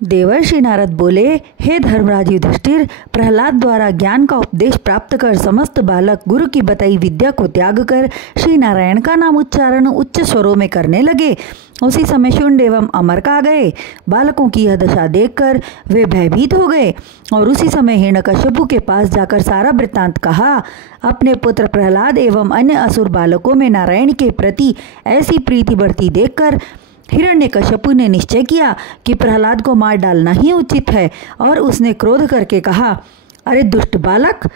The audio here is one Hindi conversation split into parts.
देवर्षि नारद बोले, हे धर्मराज युधिष्ठिर, प्रहलाद द्वारा ज्ञान का उपदेश प्राप्त कर समस्त बालक गुरु की बताई विद्या को त्याग कर श्री नारायण का नाम उच्चारण उच्च स्वरों में करने लगे। उसी समय शुंड एवं अमरक आ गए। बालकों की यह दशा देखकर वे भयभीत हो गए और उसी समय हिरण्यकश्यपु के पास जाकर सारा वृत्तांत कहा। अपने पुत्र प्रहलाद एवं अन्य असुर बालकों में नारायण के प्रति ऐसी प्रीति बढ़ती देखकर हिरण्यकश्यपु ने निश्चय किया कि प्रहलाद को मार डालना ही उचित है और उसने क्रोध करके कहा, अरे दुष्ट बालक,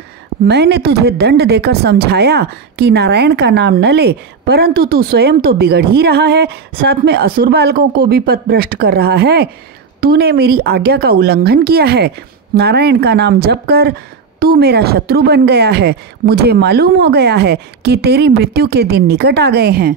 मैंने तुझे दंड देकर समझाया कि नारायण का नाम न ले, परंतु तू स्वयं तो बिगड़ ही रहा है, साथ में असुर बालकों को भी पथभ्रष्ट कर रहा है। तूने मेरी आज्ञा का उल्लंघन किया है। नारायण का नाम जप कर तू मेरा शत्रु बन गया है। मुझे मालूम हो गया है कि तेरी मृत्यु के दिन निकट आ गए हैं।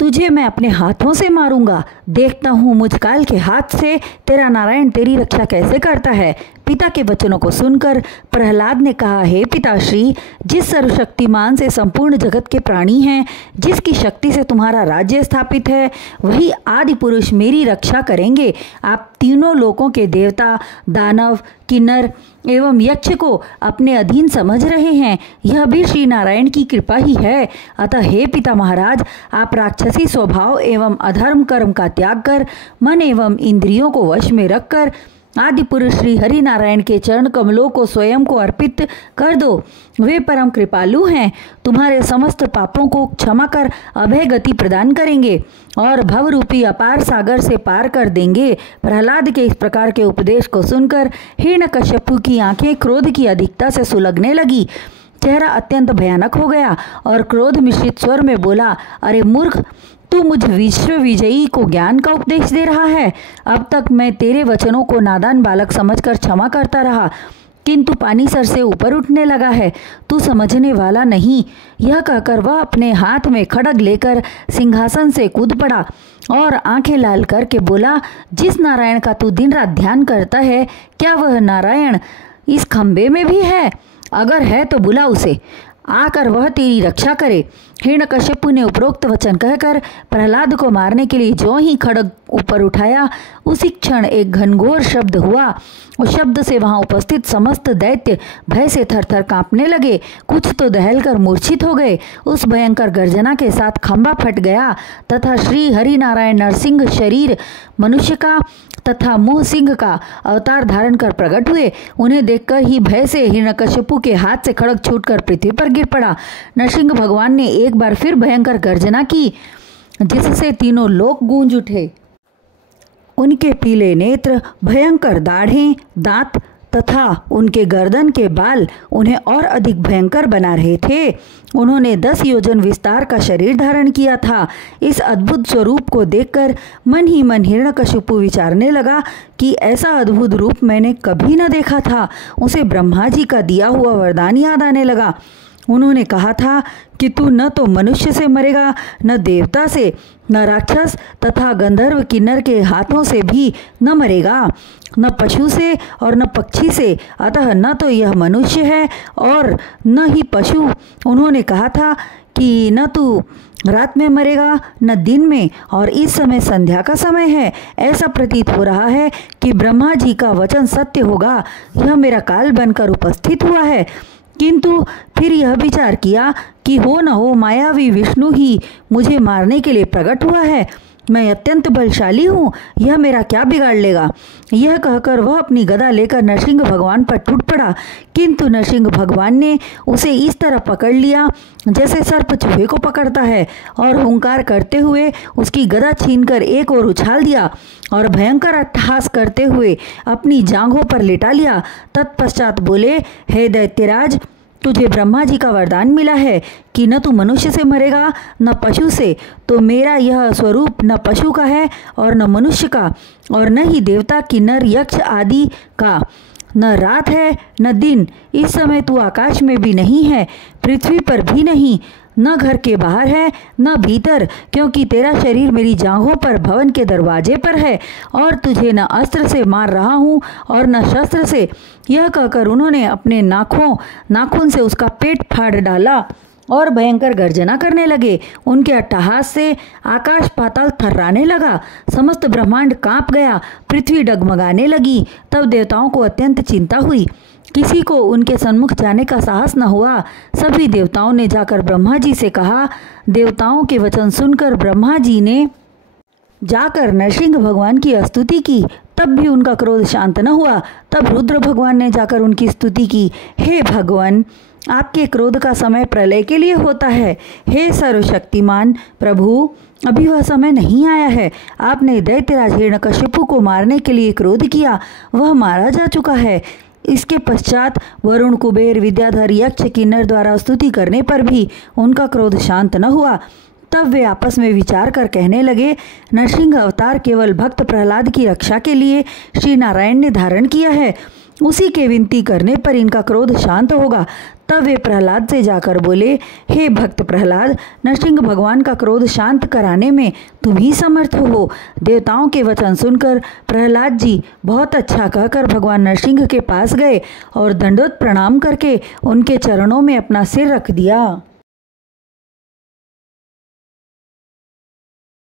तुझे मैं अपने हाथों से मारूंगा। देखता हूँ मुझ काल के हाथ से तेरा नारायण तेरी रक्षा कैसे करता है। पिता के वचनों को सुनकर प्रहलाद ने कहा, हे पिताश्री, जिस सर्वशक्तिमान से संपूर्ण जगत के प्राणी हैं, जिसकी शक्ति से तुम्हारा राज्य स्थापित है, वही आदि पुरुष मेरी रक्षा करेंगे। आप तीनों लोकों के देवता, दानव, किन्नर एवं यक्ष को अपने अधीन समझ रहे हैं। यह भी श्री नारायण की कृपा ही है। अतः हे पिता महाराज, आप राक्षसी स्वभाव एवं अधर्म कर्म का त्याग कर मन एवं इंद्रियों को वश में रखकर आदि पुरुष श्री हरि नारायण के चरण कमलों को स्वयं को अर्पित कर दो। वे परम कृपालु हैं, तुम्हारे समस्त पापों को क्षमा कर अभय गति प्रदान करेंगे और भवरूपी अपार सागर से पार कर देंगे। प्रहलाद के इस प्रकार के उपदेश को सुनकर हिरण्यकश्यपु की आंखें क्रोध की अधिकता से सुलगने लगी। चेहरा अत्यंत भयानक हो गया और क्रोध मिश्रित स्वर में बोला, अरे मूर्ख, तू मुझ विश्व विजयी को ज्ञान का उपदेश दे रहा है। अब तक मैं तेरे वचनों को नादान बालक समझकर क्षमा करता रहा, किंतु पानी सर से ऊपर उठने लगा है। तू समझने वाला नहीं। यह कहकर वह अपने हाथ में खड्ग लेकर सिंहासन से कूद पड़ा और आंखें लाल करके बोला, जिस नारायण का तू दिन रात ध्यान करता है, क्या वह नारायण इस खंबे में भी है? अगर है तो बुला उसे, आकर वह तेरी रक्षा करे। हिरण्यकश्यपु ने उपरोक्त वचन कहकर प्रहलाद को मारने के लिए जो ही खड्ग ऊपर उठाया, उसी क्षण एक घनघोर शब्द हुआ। उस शब्द से वहां उपस्थित समस्त दैत्य भय से थरथर कांपने लगे। कुछ तो दहलकर मूर्छित हो गए। उस भयंकर गर्जना के साथ खंबा फट गया तथा श्री हरि नारायण नरसिंह शरीर मनुष्य का तथा मुंह सिंह का अवतार धारण कर प्रकट हुए। उन्हें देखकर ही भय से हिरण्यकश्यपु के हाथ से खड्ग छूटकर पृथ्वी पर गिर पड़ा। नरसिंह भगवान ने एक बार फिर भयंकर गर्जना की, जिससे तीनों लोक गूंज उठे। उनके पीले नेत्र, भयंकर दाढ़ें, दांत तथा उनके गर्दन के बाल उन्हें और अधिक भयंकर बना रहे थे। उन्होंने 10 योजन विस्तार का शरीर धारण किया था। इस अद्भुत स्वरूप को देखकर मन ही मन हिरण्यकश्यपु विचारने लगा कि ऐसा अद्भुत रूप मैंने कभी न देखा था। उसे ब्रह्मा जी का दिया हुआ वरदान याद आने लगा। उन्होंने कहा था कि तू न तो मनुष्य से मरेगा, न देवता से, न राक्षस तथा गंधर्व किन्नर के हाथों से भी न मरेगा, न पशु से और न पक्षी से। अतः न तो यह मनुष्य है और न ही पशु। उन्होंने कहा था कि न तू रात में मरेगा न दिन में, और इस समय संध्या का समय है। ऐसा प्रतीत हो रहा है कि ब्रह्मा जी का वचन सत्य होगा। यह मेरा काल बनकर उपस्थित हुआ है। किंतु फिर यह विचार किया कि हो न हो मायावी विष्णु ही मुझे मारने के लिए प्रकट हुआ है। मैं अत्यंत बलशाली हूँ, यह मेरा क्या बिगाड़ लेगा। यह कहकर वह अपनी गदा लेकर नरसिंह भगवान पर टूट पड़ा, किंतु नरसिंह भगवान ने उसे इस तरह पकड़ लिया जैसे सर्प चूहे को पकड़ता है, और हुंकार करते हुए उसकी गदा छीनकर एक ओर उछाल दिया और भयंकर अट्टहास करते हुए अपनी जांघों पर लिटा लिया। तत्पश्चात बोले, हे दैत्यराज, तुझे ब्रह्मा जी का वरदान मिला है कि न तू मनुष्य से मरेगा न पशु से। तो मेरा यह स्वरूप न पशु का है और न मनुष्य का, और न ही देवता किन्नर यक्ष आदि का। न रात है न दिन। इस समय तू आकाश में भी नहीं है, पृथ्वी पर भी नहीं, न घर के बाहर है न भीतर, क्योंकि तेरा शरीर मेरी जांघों पर भवन के दरवाजे पर है, और तुझे न अस्त्र से मार रहा हूँ और न शस्त्र से। यह कहकर उन्होंने अपने नाखून से उसका पेट फाड़ डाला और भयंकर गर्जना करने लगे। उनके अट्टहास से आकाश पाताल थर्राने लगा, समस्त ब्रह्मांड कांप गया, पृथ्वी डगमगाने लगी। तब देवताओं को अत्यंत चिंता हुई, किसी को उनके सन्मुख जाने का साहस न हुआ। सभी देवताओं ने जाकर ब्रह्मा जी से कहा। देवताओं के वचन सुनकर ब्रह्मा जी ने जाकर नरसिंह भगवान की स्तुति की, तब भी उनका क्रोध शांत न हुआ। तब रुद्र भगवान ने जाकर उनकी स्तुति की। हे भगवान, आपके क्रोध का समय प्रलय के लिए होता है। हे सर्वशक्तिमान प्रभु, अभी वह समय नहीं आया है। आपने दैत्यराज हिरण्यकशिपु को मारने के लिए क्रोध किया, वह मारा जा चुका है। इसके पश्चात वरुण, कुबेर, विद्याधर, यक्ष, किन्नर द्वारा स्तुति करने पर भी उनका क्रोध शांत न हुआ। तब वे आपस में विचार कर कहने लगे, नरसिंह अवतार केवल भक्त प्रहलाद की रक्षा के लिए श्री नारायण ने धारण किया है, उसी के विनती करने पर इनका क्रोध शांत होगा। तब वे प्रहलाद से जाकर बोले, हे भक्त प्रहलाद, नरसिंह भगवान का क्रोध शांत कराने में तुम ही समर्थ हो। देवताओं के वचन सुनकर प्रहलाद जी बहुत अच्छा कहकर भगवान नरसिंह के पास गए और दंडोत प्रणाम करके उनके चरणों में अपना सिर रख दिया।